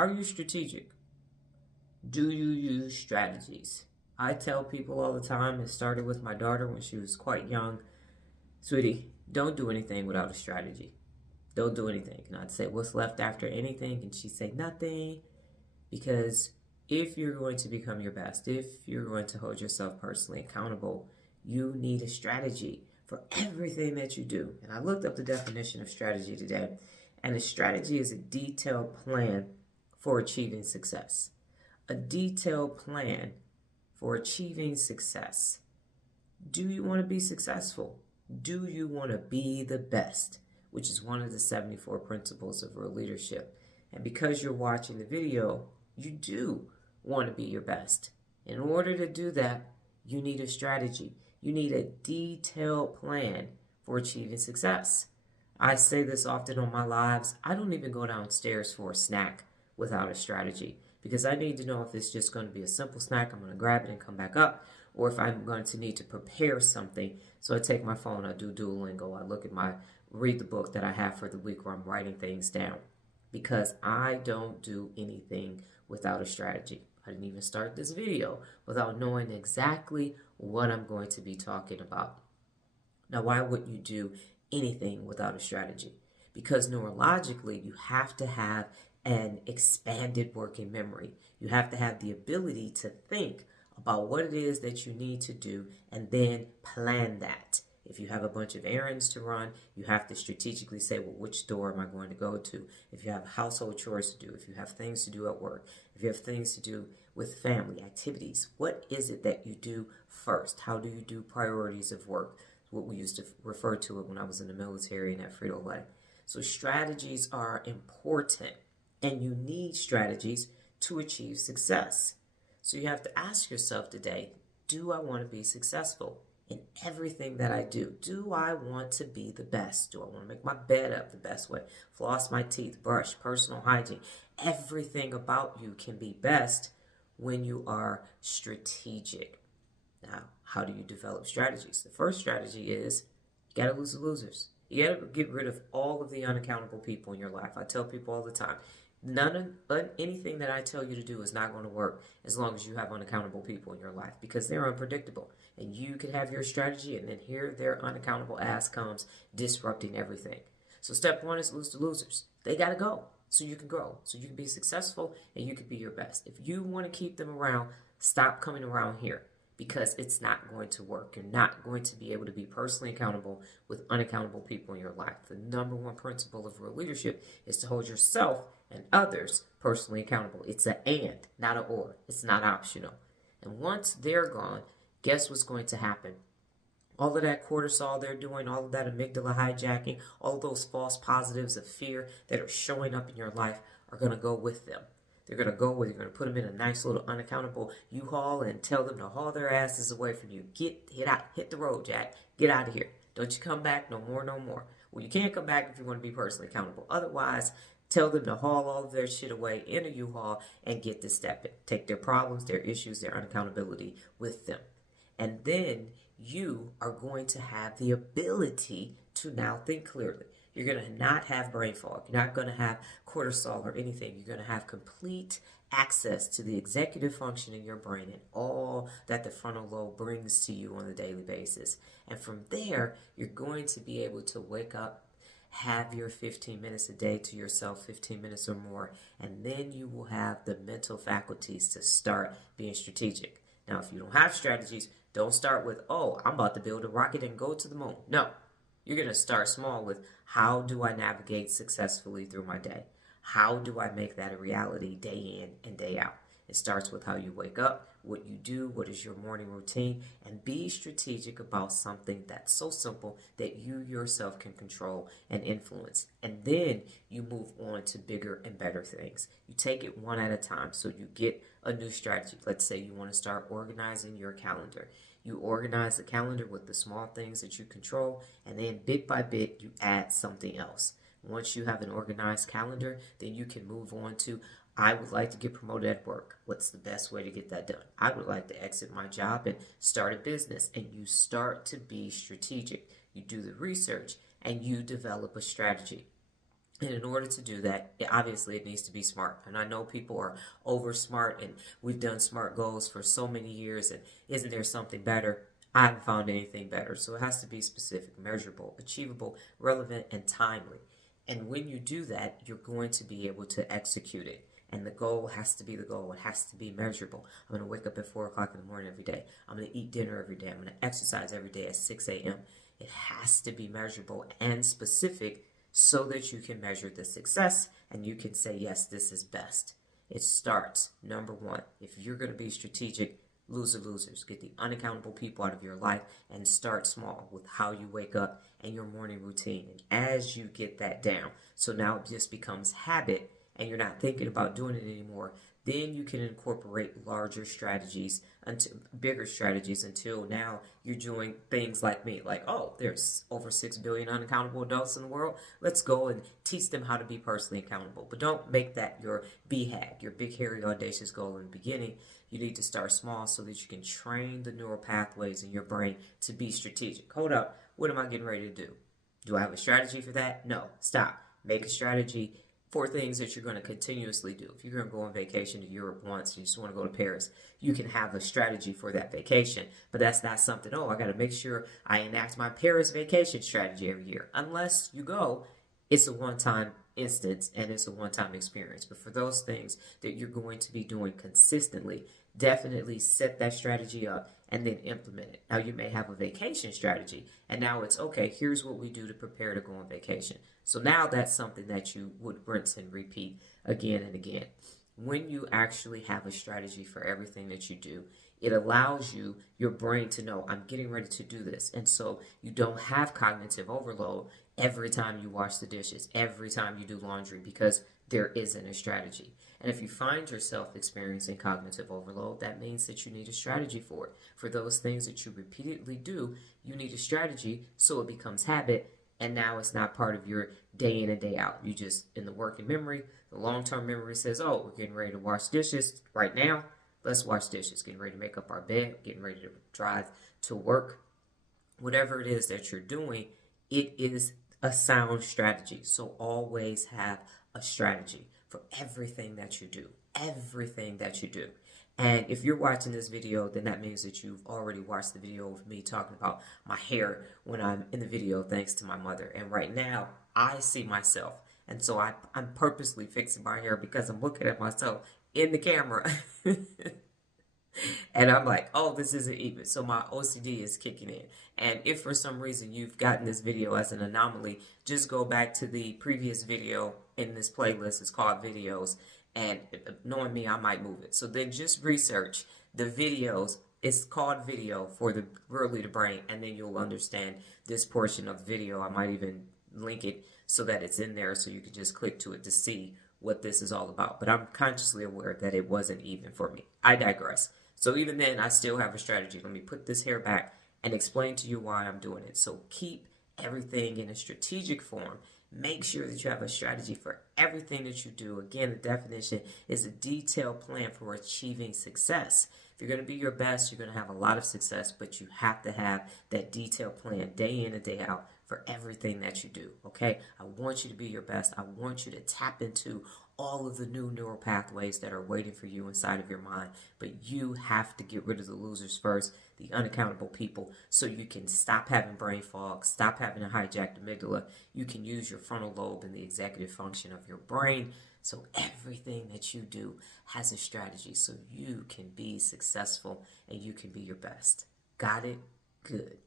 Are you strategic? Do you use strategies? I tell people all the time, it started with my daughter when she was quite young. Sweetie, don't do anything without a strategy. Don't do anything. And I'd say, what's left after anything? And she'd say, nothing. Because if you're going to become your best, if you're going to hold yourself personally accountable, you need a strategy for everything that you do. And I looked up the definition of strategy today, and a strategy is a detailed plan for achieving success. A detailed plan for achieving success. Do you want to be successful? Do you want to be the best? Which is one of the 74 principles of real leadership. And because you're watching the video, you do want to be your best. In order to do that, you need a strategy. You need a detailed plan for achieving success. I say this often on my lives. I don't even go downstairs for a snack without a strategy, because I need to know if it's just going to be a simple snack, I'm going to grab it and come back up, or if I'm going to need to prepare something. So I take my phone, I do Duolingo, I look at read the book that I have for the week where I'm writing things down, because I don't do anything without a strategy. I didn't even start this video without knowing exactly what I'm going to be talking about. Now, why wouldn't you do anything without a strategy? Because neurologically, you have to have an expanded working memory. You have to have the ability to think about what it is that you need to do and then plan that. If you have a bunch of errands to run, you have to strategically say, well, which store am I going to go to? If you have household chores to do, if you have things to do at work, if you have things to do with family activities, what is it that you do first? How do you do priorities of work? What we used to refer to it when I was in the military and at Frito-Lay. So strategies are important, and you need strategies to achieve success. So you have to ask yourself today, do I want to be successful in everything that I do? Do I want to be the best? Do I want to make my bed up the best way? Floss my teeth, brush, personal hygiene. Everything about you can be best when you are strategic. Now, how do you develop strategies? The first strategy is you got to lose the losers. You got to get rid of all of the unaccountable people in your life. I tell people all the time, anything that I tell you to do is not going to work as long as you have unaccountable people in your life, because they're unpredictable. And you could have your strategy, and then here their unaccountable ass comes disrupting everything. So step one is lose the losers. They got to go so you can grow, so you can be successful, and you can be your best. If you want to keep them around, stop coming around here, because it's not going to work. You're not going to be able to be personally accountable with unaccountable people in your life. The number one principle of real leadership is to hold yourself and others personally accountable. It's an and, not an or. It's not optional. And once they're gone, guess what's going to happen? All of that cortisol they're doing, all of that amygdala hijacking, all of those false positives of fear that are showing up in your life are going to go with them. They're going to go with you. You're going to put them in a nice little unaccountable U-Haul and tell them to haul their asses away from you. Hit the road, Jack. Get out of here. Don't you come back no more, no more. Well, you can't come back if you want to be personally accountable. Otherwise, tell them to haul all of their shit away in a U-Haul and get to stepping. Take their problems, their issues, their unaccountability with them. And then you are going to have the ability to now think clearly. You're going to not have brain fog. You're not going to have cortisol or anything. You're going to have complete access to the executive function in your brain and all that the frontal lobe brings to you on a daily basis. And from there, you're going to be able to wake up, have your 15 minutes a day to yourself, 15 minutes or more, and then you will have the mental faculties to start being strategic. Now, if you don't have strategies, don't start with, oh, I'm about to build a rocket and go to the moon. No. You're going to start small with, how do I navigate successfully through my day? How do I make that a reality day in and day out? It starts with how you wake up, what you do, what is your morning routine, and be strategic about something that's so simple that you yourself can control and influence. And then you move on to bigger and better things. You take it one at a time. So you get a new strategy. Let's say you want to start organizing your calendar. You organize the calendar with the small things that you control, and then bit by bit, you add something else. Once you have an organized calendar, then you can move on to, I would like to get promoted at work. What's the best way to get that done? I would like to exit my job and start a business. And you start to be strategic. You do the research and you develop a strategy. And in order to do that, obviously it needs to be smart. And I know people are over smart, and we've done SMART goals for so many years. And isn't there something better? I haven't found anything better. So it has to be specific, measurable, achievable, relevant, and timely. And when you do that, you're going to be able to execute it. And the goal has to be the goal. It has to be measurable. I'm going to wake up at 4 o'clock in the morning every day. I'm going to eat dinner every day. I'm going to exercise every day at 6 a.m. It has to be measurable and specific so that you can measure the success and you can say, yes, this is best. It starts, number one, if you're going to be strategic, losers. Get the unaccountable people out of your life and start small with how you wake up and your morning routine. And as you get that down, so now it just becomes habit and you're not thinking about doing it anymore, then you can incorporate larger strategies, until bigger strategies, until now you're doing things like me. Like, oh, there's over 6 billion unaccountable adults in the world. Let's go and teach them how to be personally accountable. But don't make that your BHAG, your big, hairy, audacious goal in the beginning. You need to start small so that you can train the neural pathways in your brain to be strategic. Hold up, what am I getting ready to do? Do I have a strategy for that? No, stop. Make a strategy for things that you're going to continuously do. If you're going to go on vacation to Europe once, you just want to go to Paris, you can have a strategy for that vacation. But that's not something, oh, I got to make sure I enact my Paris vacation strategy every year. Unless you go, it's a one-time instance and it's a one-time experience. But for those things that you're going to be doing consistently, definitely set that strategy up and then implement it. Now, you may have a vacation strategy, and now it's, okay, here's what we do to prepare to go on vacation. So now that's something that you would rinse and repeat again and again. When you actually have a strategy for everything that you do, it allows your brain to know, I'm getting ready to do this. And so you don't have cognitive overload every time you wash the dishes, every time you do laundry, because there isn't a strategy. And if you find yourself experiencing cognitive overload, that means that you need a strategy for it. For those things that you repeatedly do, you need a strategy so it becomes habit, and now it's not part of your day in and day out. You just, in the working memory, the long-term memory says, oh, we're getting ready to wash dishes right now. Let's wash dishes. Getting ready to make up our bed, getting ready to drive to work. Whatever it is that you're doing, it is a sound strategy. So always have a strategy for everything that you do. Everything that you do. And if you're watching this video, then that means that you've already watched the video of me talking about my hair when I'm in the video, thanks to my mother. And right now, I see myself. And so I'm purposely fixing my hair because I'm looking at myself in the camera. And I'm like, oh, this isn't even. So my OCD is kicking in. And if for some reason you've gotten this video as an anomaly, just go back to the previous video in this playlist. It's called Videos. And knowing me, I might move it. So then just research the videos. It's called Video for the Real Leader Brain. And then you'll understand this portion of the video. I might even link it so that it's in there so you can just click to it to see what this is all about. But I'm consciously aware that it wasn't even for me. I digress. So even then, I still have a strategy. Let me put this hair back and explain to you why I'm doing it. So keep everything in a strategic form. Make sure that you have a strategy for everything that you do. Again, the definition is a detailed plan for achieving success. If you're going to be your best, you're going to have a lot of success, but you have to have that detailed plan day in and day out for everything that you do, okay? I want you to be your best. I want you to tap into all of the new neural pathways that are waiting for you inside of your mind. But you have to get rid of the losers first, the unaccountable people, so you can stop having brain fog, stop having a hijacked amygdala. You can use your frontal lobe and the executive function of your brain. So everything that you do has a strategy so you can be successful and you can be your best. Got it? Good.